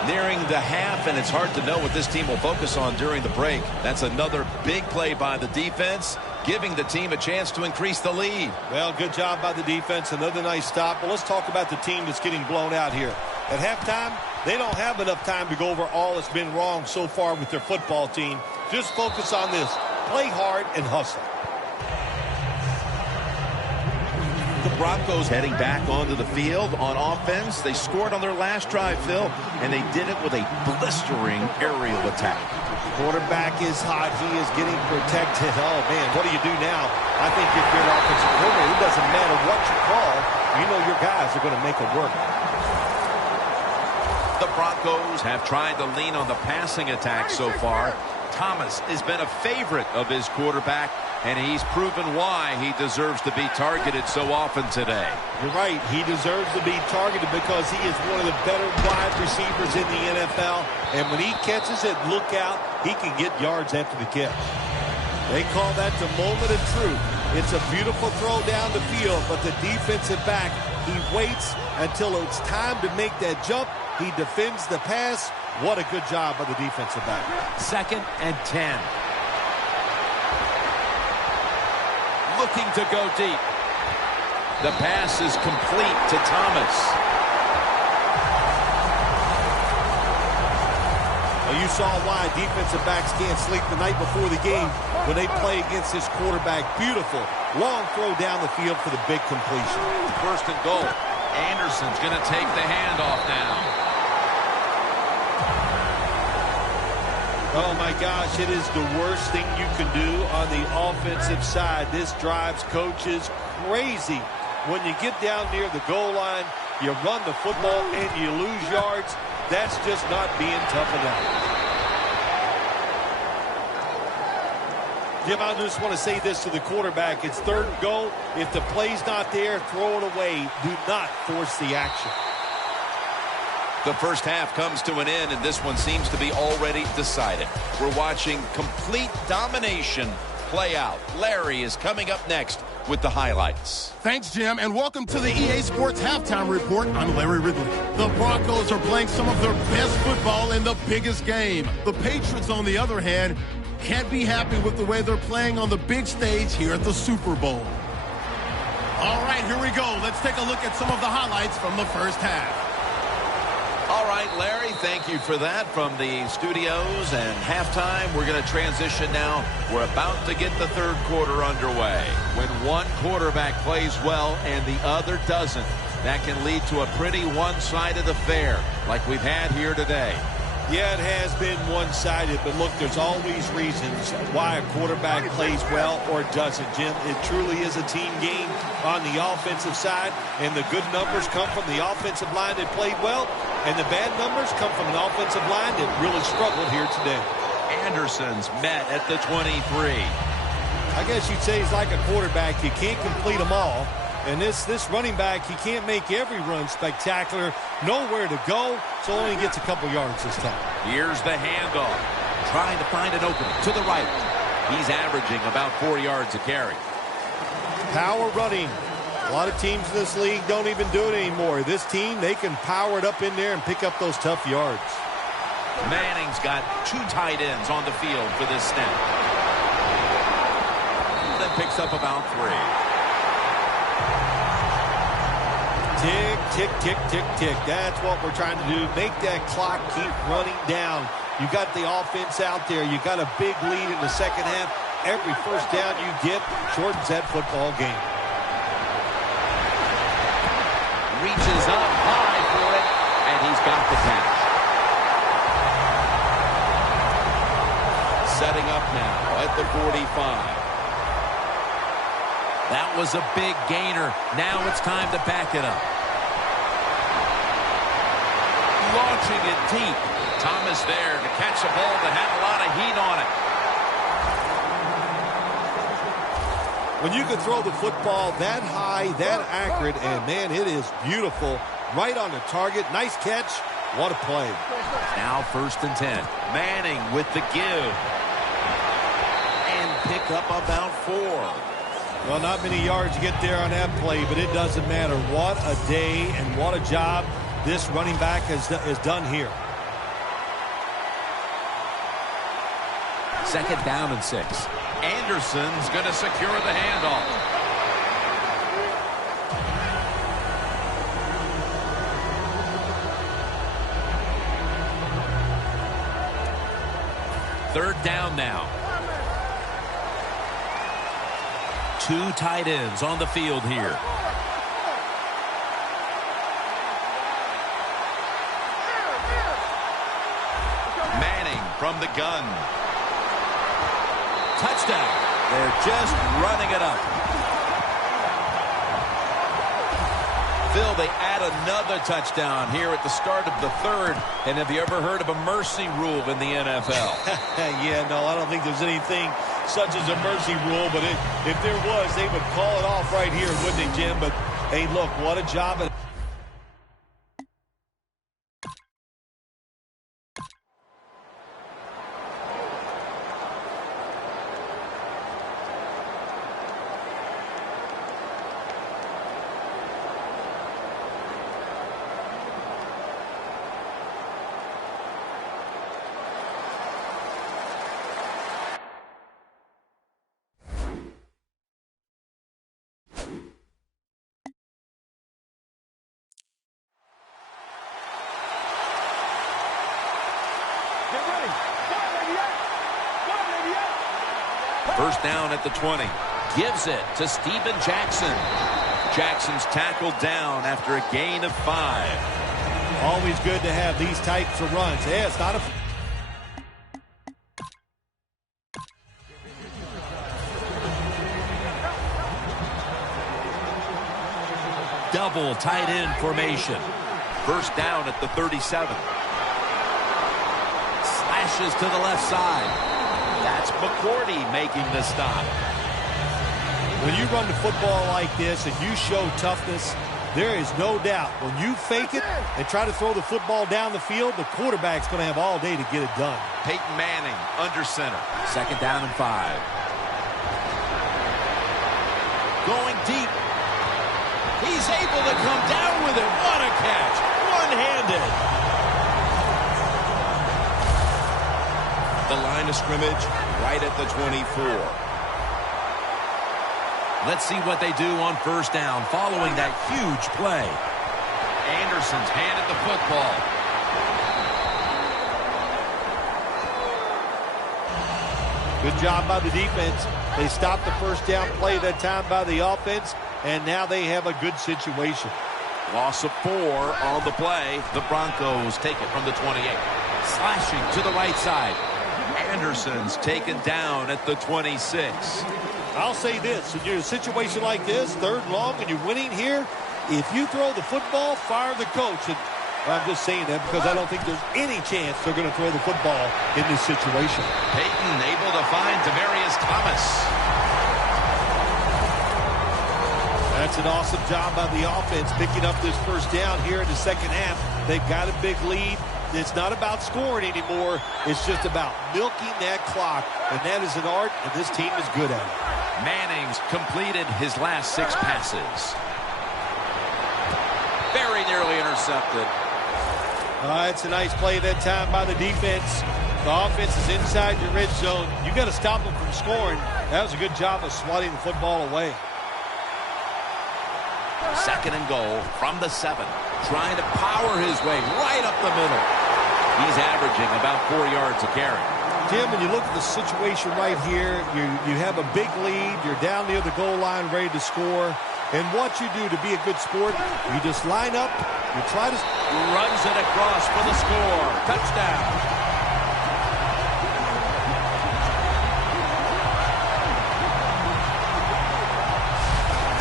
Nearing the half, and it's hard to know what this team will focus on during the break. That's another big play by the defense, giving the team a chance to increase the lead. Well, good job by the defense. Another nice stop. But let's talk about the team that's getting blown out here. At halftime, they don't have enough time to go over all that's been wrong so far with their football team. Just focus on this. Play hard and hustle. The Broncos heading back onto the field on offense. They scored on their last drive, Phil, and they did it with a blistering aerial attack. Quarterback is hot. He is getting protected. Oh, man, what do you do now? I think if you're an offensive coordinator, it doesn't matter what you call. You know your guys are going to make it work. The Broncos have tried to lean on the passing attack so far. Thomas has been a favorite of his quarterback, and he's proven why he deserves to be targeted so often today. You're right. He deserves to be targeted because he is one of the better wide receivers in the NFL. And when he catches it, look out, he can get yards after the catch. They call that the moment of truth. It's a beautiful throw down the field, but the defensive back, he waits until it's time to make that jump. He defends the pass. What a good job by the defensive back. 2nd and 10. Looking to go deep. The pass is complete to Thomas. Well, you saw why defensive backs can't sleep the night before the game when they play against this quarterback. Beautiful. Long throw down the field for the big completion. 1st and goal. Anderson's going to take the handoff now. Oh, my gosh, it is the worst thing you can do on the offensive side. This drives coaches crazy. When you get down near the goal line, you run the football and you lose yards. That's just not being tough enough. Jim, I just want to say this to the quarterback. It's 3rd and goal. If the play's not there, throw it away. Do not force the action. The first half comes to an end, and this one seems to be already decided. We're watching complete domination play out. Larry is coming up next with the highlights. Thanks, Jim, and welcome to the EA Sports Halftime Report. I'm Larry Ridley. The Broncos are playing some of their best football in the biggest game. The Patriots, on the other hand, can't be happy with the way they're playing on the big stage here at the Super Bowl. All right, here we go. Let's take a look at some of the highlights from the first half. All right, Larry, thank you for that from the studios and halftime. We're going to transition now. We're about to get the 3rd quarter underway. When one quarterback plays well and the other doesn't, that can lead to a pretty one-sided affair like we've had here today. Yeah, it has been one-sided, but look, there's always reasons why a quarterback plays well or doesn't, Jim. It truly is a team game on the offensive side, and the good numbers come from the offensive line that played well, and the bad numbers come from an offensive line that really struggled here today. Anderson's met at the 23. I guess you'd say he's like a quarterback. You can't complete them all. And this running back, he can't make every run spectacular. Nowhere to go, so only gets a couple yards this time. Here's the handoff. Trying to find an opening to the right. He's averaging about 4 yards a carry. Power running. A lot of teams in this league don't even do it anymore. This team, they can power it up in there and pick up those tough yards. Manning's got 2 tight ends on the field for this snap. Then picks up about 3. Tick, tick, tick, tick, tick. That's what we're trying to do. Make that clock keep running down. You got the offense out there. You got a big lead in the second half. Every first down you get shortens that football game. Reaches up high for it, and he's got the catch. Setting up now at the 45. That was a big gainer. Now it's time to back it up. Launching it deep. Thomas there to catch a ball that had a lot of heat on it. When you can throw the football that high, that accurate, and, man, it is beautiful. Right on the target. Nice catch. What a play. Now 1st and 10. Manning with the give. And pick up about 4. Well, not many yards to get there on that play, but it doesn't matter. What a day and what a job this running back has done here. 2nd down and 6. Anderson's going to secure the handoff. Third down now. 2 tight ends on the field here. Manning from the gun. Touchdown. They're just running it up. Phil, they add another touchdown here at the start of the 3rd. And have you ever heard of a mercy rule in the NFL? Yeah, no, I don't think there's anything such as a mercy rule, but if there was, they would call it off right here, wouldn't they, Jim? But, hey, look, what a job. First down at the 20. Gives it to Steven Jackson. Jackson's tackled down after a gain of 5. Always good to have these types of runs. Yeah, it's not a... Double tight end formation. First down at the 37. Slashes to the left side. That's McCourty making the stop. When you run the football like this and you show toughness, there is no doubt when you fake it and try to throw the football down the field, the quarterback's going to have all day to get it done. Peyton Manning under center. 2nd down and 5. Going deep. He's able to come down with it. What a catch. One-handed. The line of scrimmage right at the 24. Let's see what they do on first down following that huge play. Anderson's handed the football. Good job by the defense. They stopped the first down play that time by the offense, and now they have a good situation. Loss of 4 on the play. The Broncos take it from the 28. Slashing to the right side. Anderson's taken down at the 26. I'll say this, when you're in a situation like this, 3rd and long, and you're winning here, if you throw the football, fire the coach. And I'm just saying that because I don't think there's any chance they're going to throw the football in this situation. Peyton able to find Demaryius Thomas. That's an awesome job by the offense picking up this first down here in the second half. They've got a big lead. It's not about scoring anymore. It's just about milking that clock, and that is an art, and this team is good at it. Manning's completed his last 6 passes. intercepted. It's a nice play that time by the defense. The offense is inside your red zone. You got to stop them from scoring. That was a good job of swatting the football away. 2nd and goal from the 7. Trying to power his way right up the middle. He's averaging about 4 yards a carry. Jim, when you look at the situation right here, you have a big lead. You're down near the goal line ready to score. And what you do to be a good sport, you just line up, you try to... Runs it across for the score. Touchdown.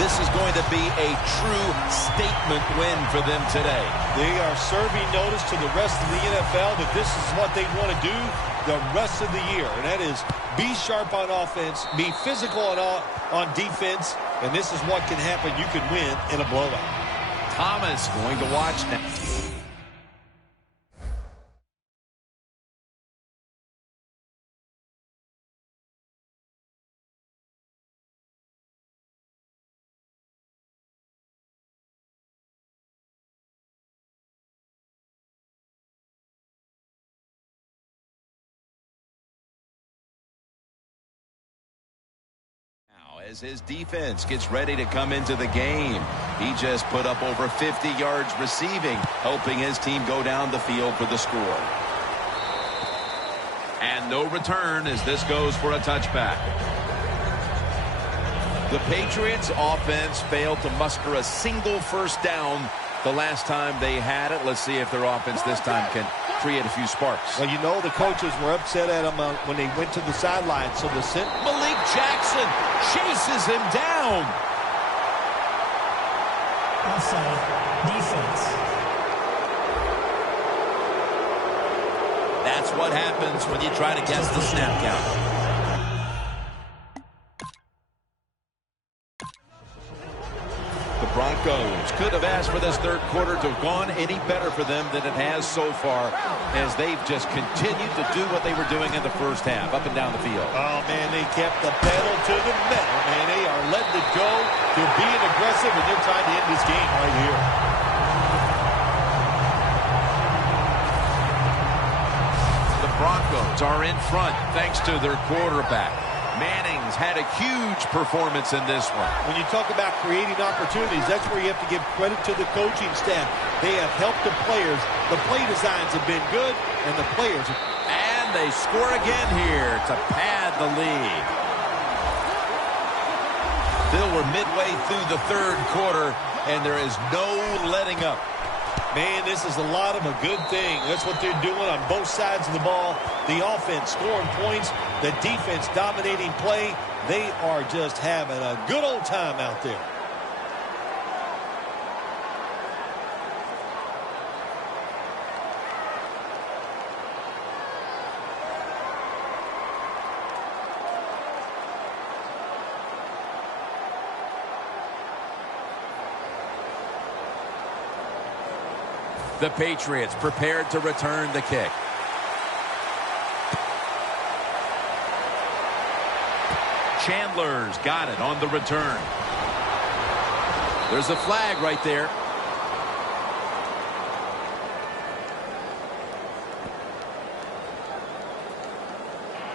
This is going to be a true statement win for them today. They are serving notice to the rest of the NFL that this is what they want to do the rest of the year. And that is be sharp on offense, be physical on defense, and this is what can happen. You can win in a blowout. Thomas going to watch now. As his defense gets ready to come into the game, he just put up over 50 yards receiving, helping his team go down the field for the score. And no return as this goes for a touchback. The Patriots offense failed to muster a single first down the last time they had it. Let's see if their offense this time can create a few sparks. Well, you know the coaches were upset at him when they went to the sideline. So Malik Jackson chases him down. Offside. Defense. That's what happens when you try to guess the snap count. The Broncos could have asked for this third quarter to have gone any better for them than it has so far, as they've just continued to do what they were doing in the first half, up and down the field. Oh, man, they kept the pedal to the metal, man. They are letting it go. They're being aggressive, and they're trying to end this game right here. The Broncos are in front thanks to their quarterback. Manning's had a huge performance in this one. When you talk about creating opportunities, that's where you have to give credit to the coaching staff. They have helped the players. The play designs have been good, and the players... And they score again here to pad the lead. Still, we're midway through the third quarter, and there is no letting up. Man, this is a lot of a good thing. That's what they're doing on both sides of the ball. The offense scoring points, the defense dominating play. They are just having a good old time out there. The Patriots prepared to return the kick. Chandler's got it on the return. There's a flag right there.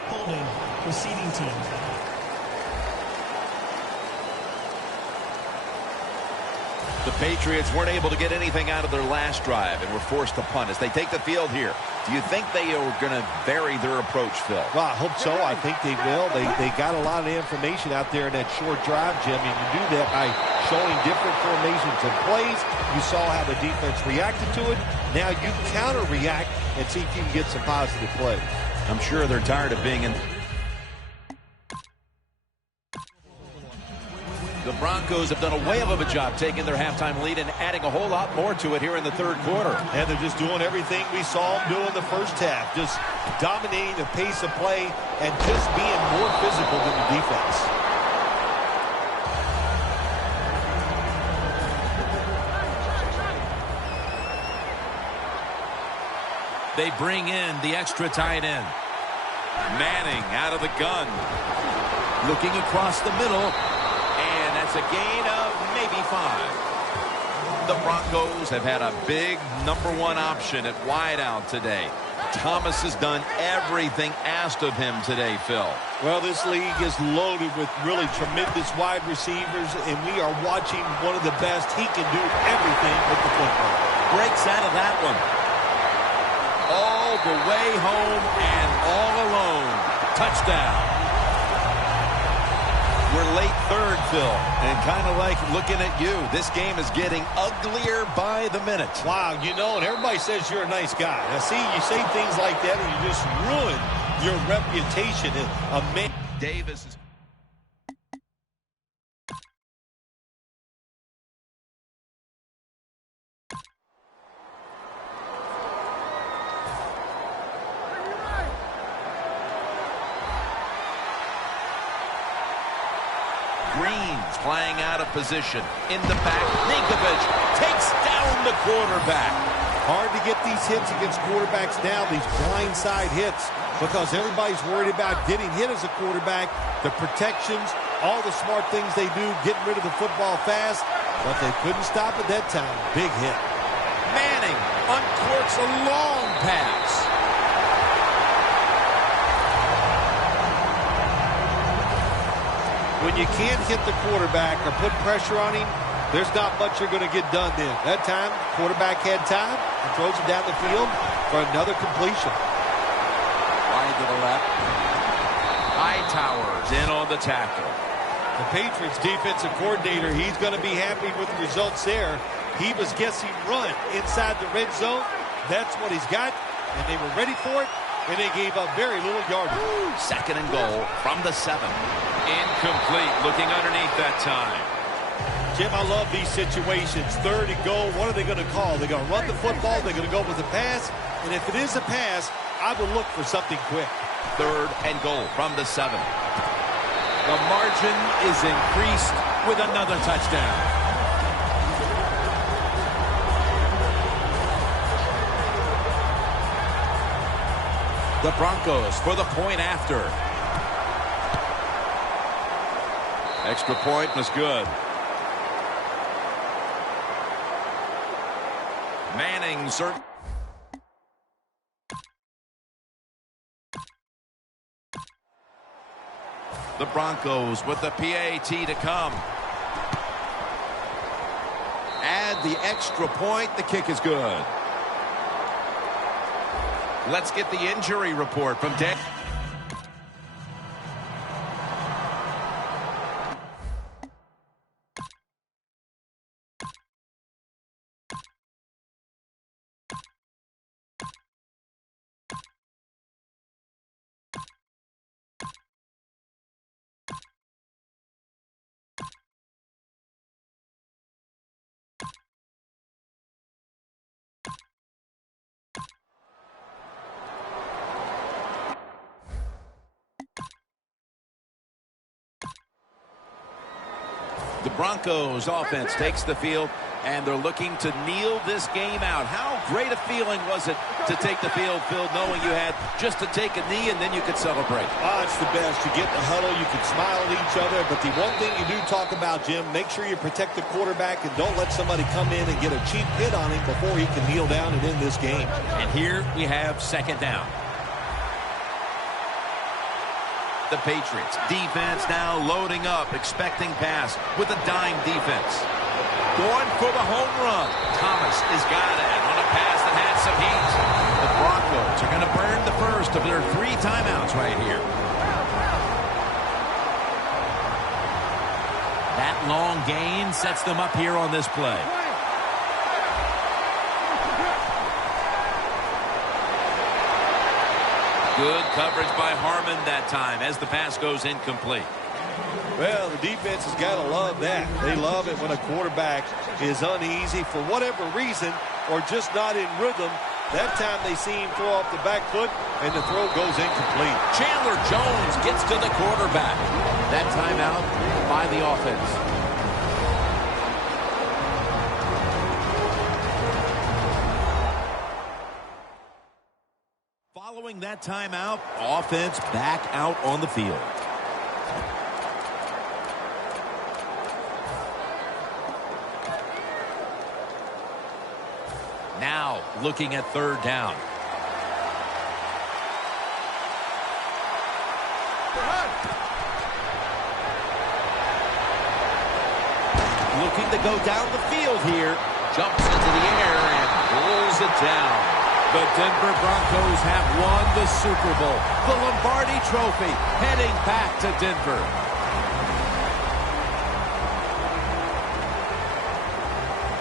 Holding. Receiving team. The Patriots weren't able to get anything out of their last drive and were forced to punt as they take the field here. Do you think they are going to vary their approach, Phil? Well, I hope so. I think they will. They got a lot of information out there in that short drive, Jim. And you do that by showing different formations and plays. You saw how the defense reacted to it. Now you counter-react and see if you can get some positive plays. I'm sure they're tired of being in... The Broncos have done a whale of a job taking their halftime lead and adding a whole lot more to it here in the third quarter. And they're just doing everything we saw them do in the first half. Just dominating the pace of play and just being more physical than the defense. They bring in the extra tight end. Manning out of the gun. Looking across the middle. And that's a gain of maybe 5. The Broncos have had a big #1 option at wideout today. Thomas has done everything asked of him today, Phil. Well, this league is loaded with really tremendous wide receivers, and we are watching one of the best. He can do everything with the football. Breaks out of that one. All the way home and all alone. Touchdown. We're late third, Phil, and kind of like looking at you. This game is getting uglier by the minute. Wow, you know, and everybody says you're a nice guy. Now, see, you say things like that, and you just ruin your reputation. A man. Davis is... Green's playing out of position. In the back, Ninkovich takes down the quarterback. Hard to get these hits against quarterbacks now, these blindside hits, because everybody's worried about getting hit as a quarterback, the protections, all the smart things they do, getting rid of the football fast, but they couldn't stop it that time. Big hit. Manning uncorks a long pass. When you can't hit the quarterback or put pressure on him, there's not much you're going to get done then. That time, quarterback had time and throws it down the field for another completion. Wide to the left. Hightower's in on the tackle. The Patriots defensive coordinator, he's going to be happy with the results there. He was guessing run inside the red zone. That's what he's got, and they were ready for it, and they gave up very little yardage. 2nd and goal from the 7. Incomplete, looking underneath that time. Jim, I love these situations. 3rd and goal, what are they going to call? They're going to run the football, they're going to go with a pass, and if it is a pass, I would look for something quick. 3rd and goal from the 7. The margin is increased with another touchdown. The Broncos for the point after. Extra point was good. Manning, sir. The Broncos with the PAT to come. Add the extra point. The kick is good. Let's get the injury report from Dan. The Broncos offense takes the field, and they're looking to kneel this game out. How great a feeling was it to take the field, Phil, knowing you had just to take a knee and then you could celebrate? Oh, it's the best. You get in the huddle, you can smile at each other, but the one thing you do talk about, Jim, make sure you protect the quarterback and don't let somebody come in and get a cheap hit on him before he can kneel down and end this game. And here we have 2nd down. The Patriots defense now loading up, expecting pass with a dime defense. Going for the home run. Thomas has got it on a pass that had some heat. The Broncos are going to burn the first of their 3 timeouts right here. That long gain sets them up here on this play. Good coverage by Harmon that time as the pass goes incomplete. Well, the defense has got to love that. They love it when a quarterback is uneasy for whatever reason or just not in rhythm. That time they see him throw off the back foot, and the throw goes incomplete. Chandler Jones gets to the quarterback. That timeout by the offense. Following that timeout, offense back out on the field. Now looking at third down. Looking to go down the field here. Jumps into the air and pulls it down. The Denver Broncos have won the Super Bowl. The Lombardi Trophy heading back to Denver.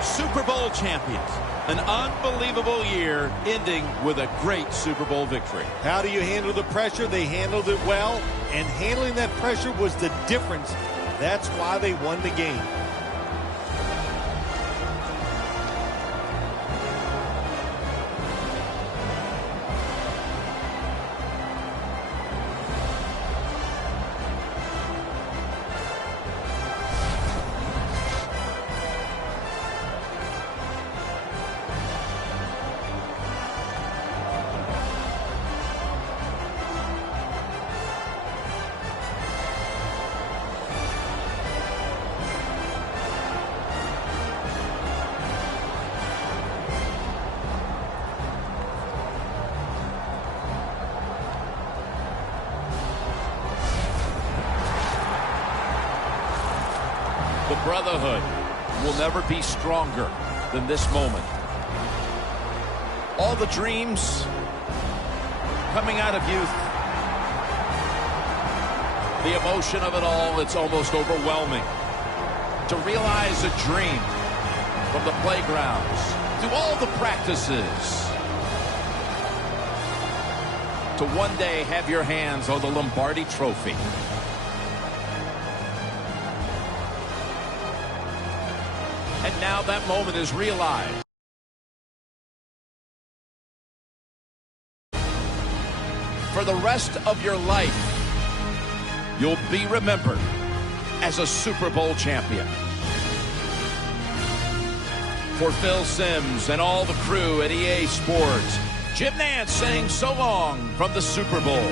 Super Bowl champions. An unbelievable year ending with a great Super Bowl victory. How do you handle the pressure? They handled it well, and handling that pressure was the difference. That's why they won the game. The brotherhood will never be stronger than this moment. All the dreams coming out of youth. The emotion of it all, it's almost overwhelming. To realize a dream from the playgrounds, through all the practices, to one day have your hands on the Lombardi Trophy. And now that moment is realized. For the rest of your life, you'll be remembered as a Super Bowl champion. For Phil Simms and all the crew at EA Sports, Jim Nantz saying so long from the Super Bowl.